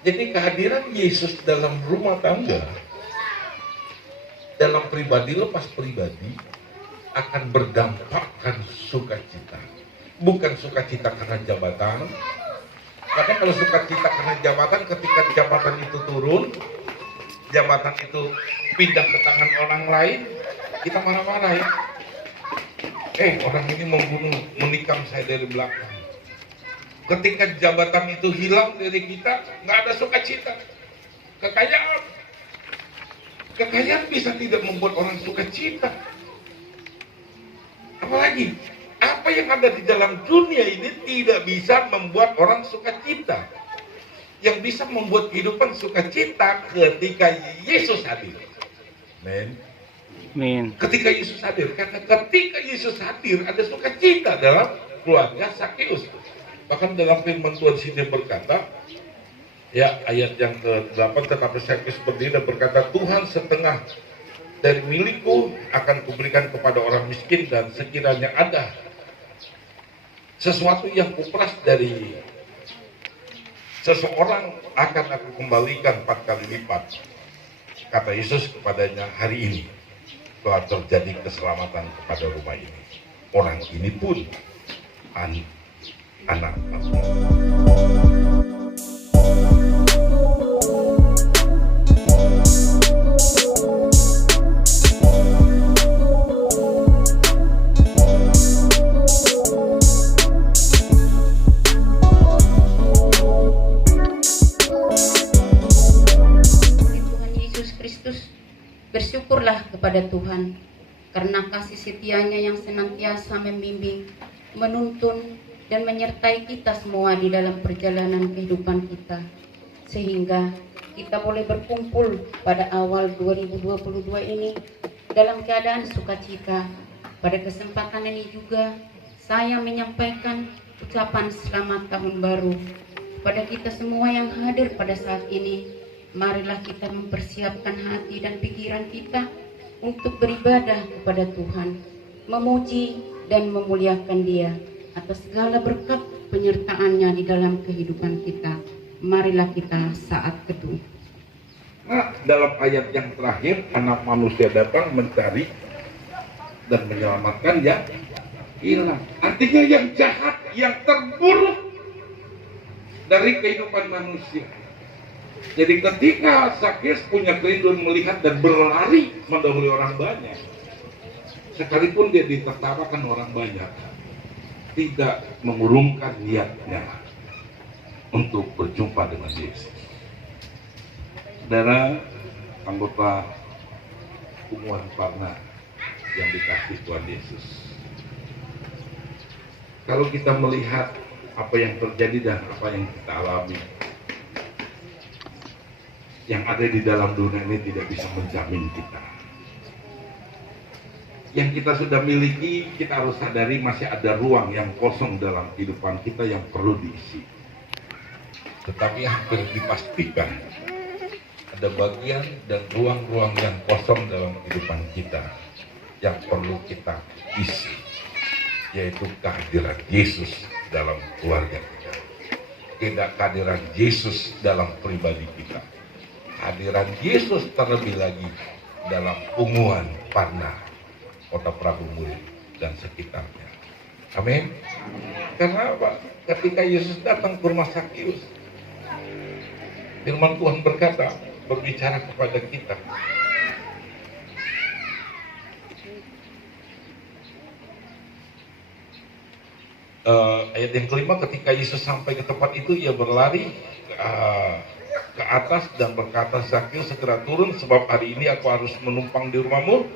Jadi kehadiran Yesus dalam rumah tangga, dalam pribadi lepas pribadi, akan berdampakkan sukacita. Bukan sukacita karena jabatan. Karena kalau sukacita karena jabatan, ketika jabatan itu turun, jabatan itu pindah ke tangan orang lain, kita marah-marah ya. Orang ini membunuh, menikam saya dari belakang. Ketika jabatan itu hilang dari kita, nggak ada sukacita. Kekayaan bisa tidak membuat orang sukacita. Apalagi apa yang ada di dalam dunia ini tidak bisa membuat orang sukacita. Yang bisa membuat kehidupan sukacita ketika Yesus hadir. Amin. Ketika Yesus hadir, karena ketika Yesus hadir ada sukacita dalam keluarga Sakeus. Bahkan dalam firman Tuhan sini berkata, ya ayat yang ke-8, tetapi Sakeus berdiri dan berkata, Tuhan, setengah dari milikku akan kuberikan kepada orang miskin, dan sekiranya ada sesuatu yang kuperas dari seseorang akan aku kembalikan 4 kali lipat. Kata Yesus kepadanya, hari ini telah terjadi keselamatan kepada rumah ini. Orang ini pun anak Mazmur. Bersyukurlah kepada Tuhan karena kasih setianya yang senantiasa membimbing, menuntun, dan menyertai kita semua di dalam perjalanan kehidupan kita, sehingga kita boleh berkumpul pada awal 2022 ini dalam keadaan sukacita. Pada kesempatan ini juga saya menyampaikan ucapan selamat tahun baru kepada kita semua yang hadir pada saat ini. Marilah kita mempersiapkan hati dan pikiran kita untuk beribadah kepada Tuhan, memuji dan memuliakan Dia atas segala berkat penyertaannya di dalam kehidupan kita. Marilah kita saat teduh. Nah, dalam ayat yang terakhir, anak manusia datang mencari dan menyelamatkan yang hilang. Artinya yang jahat, yang terburuk dari kehidupan manusia. Jadi ketika Sakeus punya kerinduan melihat dan berlari mendahului orang banyak, sekalipun dia ditertawakan orang banyak, tidak mengurungkan niatnya untuk berjumpa dengan Yesus. Saudara, anggota Unguan Parna yang dikasih Tuhan Yesus, kalau kita melihat apa yang terjadi dan apa yang kita alami, yang ada di dalam dunia ini tidak bisa menjamin kita. Yang kita sudah miliki, kita harus sadari masih ada ruang yang kosong dalam kehidupan kita yang perlu diisi. Tetapi hampir dipastikan ada bagian dan ruang-ruang yang kosong dalam kehidupan kita yang perlu kita isi, yaitu kehadiran Yesus dalam keluarga kita. Tidak kehadiran Yesus dalam pribadi kita. Hadiran Yesus terlebih lagi dalam Unguan Parna, Kota Prabu Muli dan sekitarnya. Amin. Karena apa? Ketika Yesus datang ke rumah Sakeus, firman Tuhan berkata, berbicara kepada kita. Ayat yang kelima, ketika Yesus sampai ke tempat itu, ia berlari ke atas dan berkata, Sakeus segera turun, sebab hari ini aku harus menumpang di rumahmu.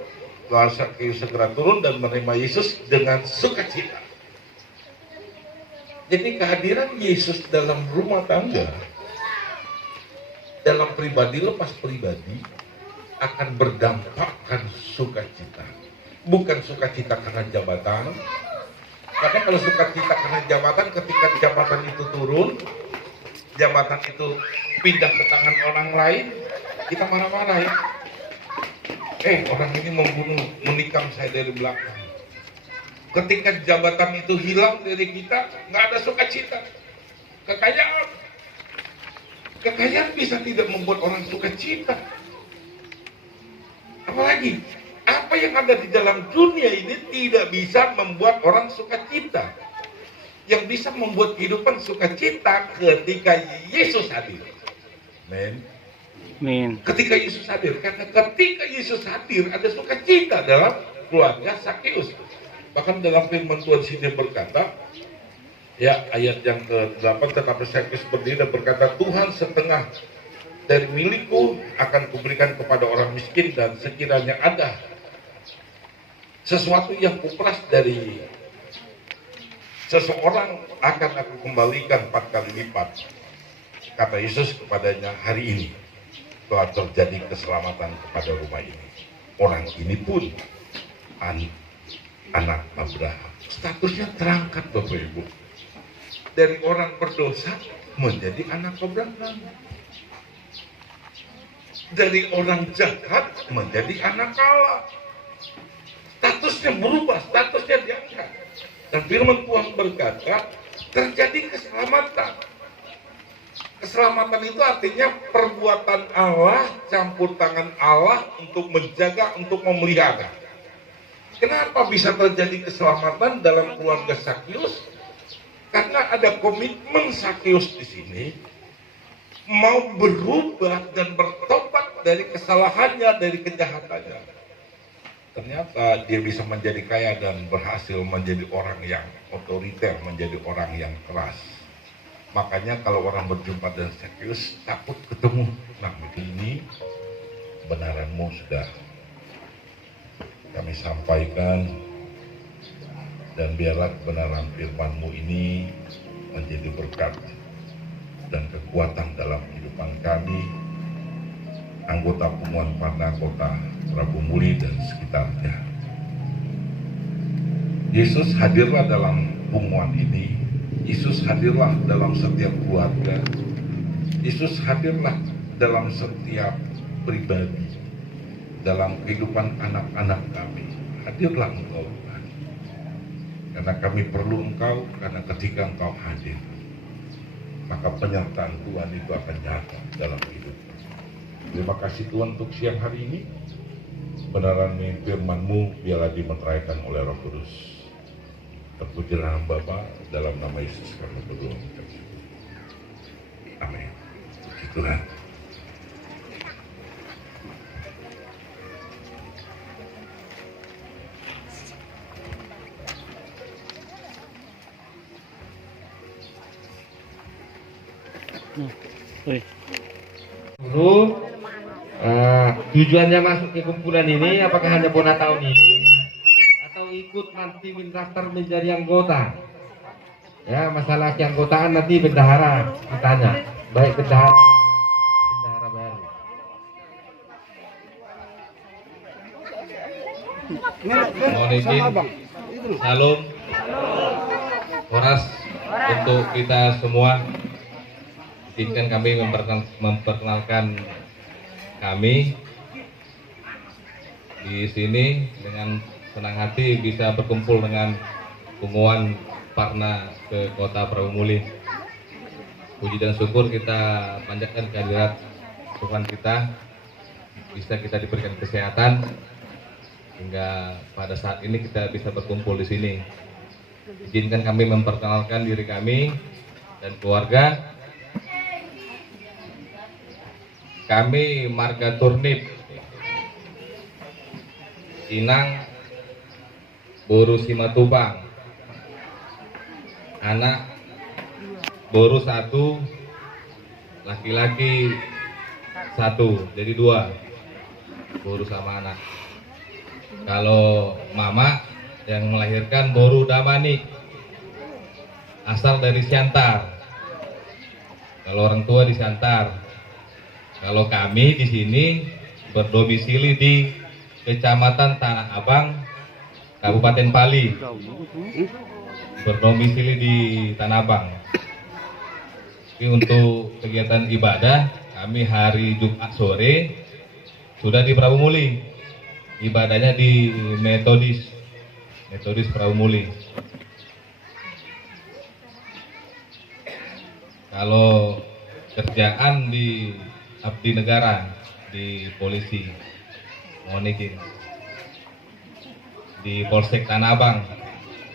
Lalu Sakeus segera turun dan menerima Yesus dengan sukacita. Jadi kehadiran Yesus dalam rumah tangga, dalam pribadi lepas pribadi, akan berdampakkan sukacita. Bukan sukacita karena jabatan. Karena kalau sukacita karena jabatan, ketika jabatan itu turun, jabatan itu pindah ke tangan orang lain, kita marah-marah ya. Orang ini membunuh, menikam saya dari belakang. Ketika jabatan itu hilang dari kita, nggak ada sukacita. Kekayaan bisa tidak membuat orang sukacita. Apalagi apa yang ada di dalam dunia ini tidak bisa membuat orang sukacita. Yang bisa membuat kehidupan sukacita ketika Yesus hadir. Men. Ketika Yesus hadir, karena ketika Yesus hadir ada sukacita dalam keluarga Sakeus. Bahkan dalam firman Tuhan sini berkata, ya ayat yang ke-8, tetapi Sakeus berdiri dan berkata, Tuhan, setengah dari milikku akan kuberikan kepada orang miskin, dan sekiranya ada sesuatu yang kuperas dari seseorang akan aku kembalikan 4 kali lipat. Kata Yesus kepadanya, hari ini telah terjadi keselamatan kepada rumah ini. Orang ini pun anak Abraham. Statusnya terangkat, Bapak Ibu. Dari orang berdosa menjadi anak Abraham. Dari orang jahat menjadi anak Allah. Statusnya berubah, statusnya diangkat. Dan firman Tuhan berkata, terjadi keselamatan. Keselamatan itu artinya perbuatan Allah, campur tangan Allah untuk menjaga, untuk memelihara. Kenapa bisa terjadi keselamatan dalam keluarga Sakeus? Karena ada komitmen Sakeus di sini mau berubah dan bertobat dari kesalahannya, dari kejahatannya. Ternyata dia bisa menjadi kaya dan berhasil menjadi orang yang otoriter, menjadi orang yang keras. Makanya kalau orang berjumpa dengan Sakeus takut ketemu. Nah, ini kebenaranmu sudah kami sampaikan, dan biarlah kebenaran firman-Mu ini menjadi berkat dan kekuatan dalam kehidupan kami, anggota Pemuan Parna Kota Prabu Muli dan sekitarnya. Yesus hadirlah dalam Pemuan ini, Yesus hadirlah dalam setiap keluarga, Yesus hadirlah dalam setiap pribadi, dalam kehidupan anak-anak kami. Hadirlah Engkau, Tuhan. Karena kami perlu Engkau, karena ketika Engkau hadir, maka penyertaan Tuhan itu akan nyata dalam hidup. Terima kasih Tuhan untuk siang hari ini. Kebenaran firman-Mu biarlah dimeteraikan oleh Roh Kudus. Terpujilah Bapa, dalam nama Yesus kami berdoa. Amin. Puji Tuhan. Dulu tujuannya masuk ke kumpulan ini apakah hanya bona tahun ini atau ikut nanti mendaftar menjadi anggota? Ya, masalah keanggotaan nanti bendahara ditanya, baik bendahara lama, bendahara baru. Mohon izin, salam, horas untuk kita semua. Izinkan kami memperkenalkan kami di sini dengan senang hati bisa berkumpul dengan Pemuan Parna ke Kota Prabu Muli. Puji dan syukur kita panjatkan kehadirat Tuhan kita, bisa kita diberikan kesehatan hingga pada saat ini kita bisa berkumpul di sini. Izinkan kami memperkenalkan diri kami dan keluarga. Kami marga Turnip, Inang, Boru Simatupang, anak Boru 1, laki-laki 1, jadi 2, Boru sama anak. Kalau mama yang melahirkan Boru Damani, asal dari Siantar. Kalau orang tua di Siantar. Kalau kami di sini berdomisili di Kecamatan Tanah Abang, Kabupaten Pali. Berdomisili di Tanah Abang. Jadi untuk kegiatan ibadah, kami hari Jumat sore sudah di Prabu Muli. Ibadahnya di Metodis Prabu Muli. Kalau kerjaan di abdi negara, di polisi, mohon izin, di Polsek Tanah Abang.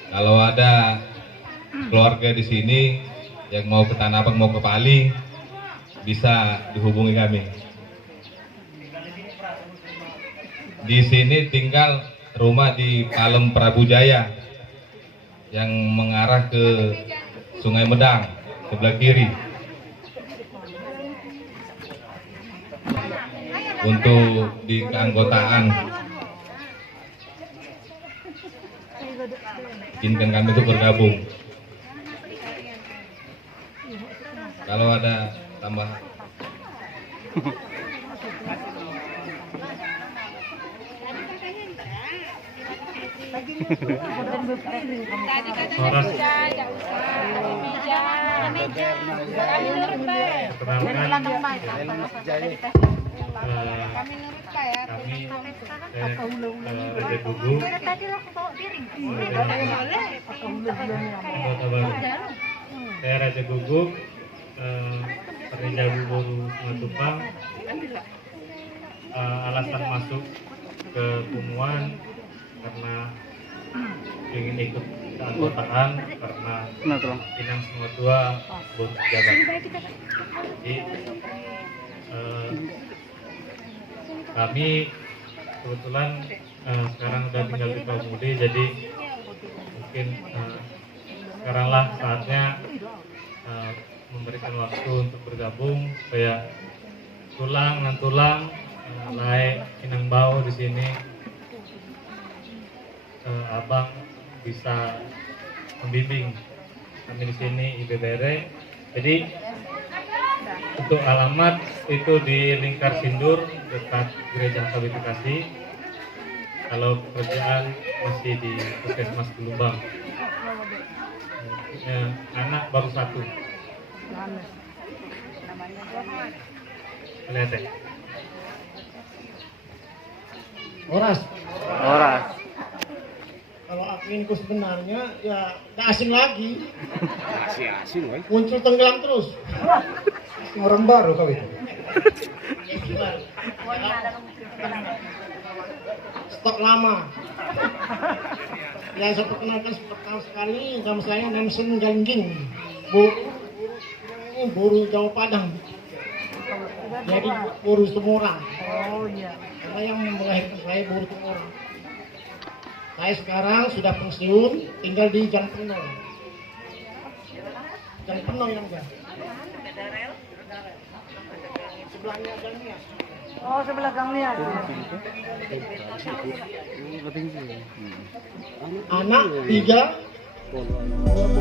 Kalau ada keluarga di sini yang mau ke Tanah Abang, mau ke Pali, bisa dihubungi kami. Di sini tinggal rumah di Palem Prabu Jaya yang mengarah ke Sungai Medang sebelah kiri. Untuk di keanggotaan, izinkan kami untuk bergabung. Kalau ada tambahan. Raja Gugu, saya Raja Gugu, Perija Guru Matupang. Alasan masuk ke Kumuan karena ingin ikut keanggotaan karena Pinang semua tua buat jabat. Jadi kami kebetulan sekarang udah tinggal di Kaumudi, jadi mungkin sekaranglah saatnya memberikan waktu untuk bergabung supaya tulang lae Pinang Bau di sini abang bisa membimbing kami di sini IBBR. Jadi untuk alamat itu di Lingkar Sindur dekat Gereja Kabitikasi. Kalau pekerjaan masih di Puskesmas Gelumbang. Anak baru 1. Lihat deh. Horas. Kalau adminku sebenarnya ya nggak asing lagi. Asing, muncul tenggelam terus. Orang baru kau itu. Stok lama. Yang saya perkenalkan pertama sekali nama saya Namsen Gangging. Buru Jawa Padang. Jadi buru Semurang. Oh iya. Karena yang melahirkan saya buru Semurang. Saya sekarang sudah pensiun, tinggal di Jalan Penuh. Jalan Penuh yang enggak. Sebelahnya Gang Nias. Oh, sebelah Gang Nias. Anak 3,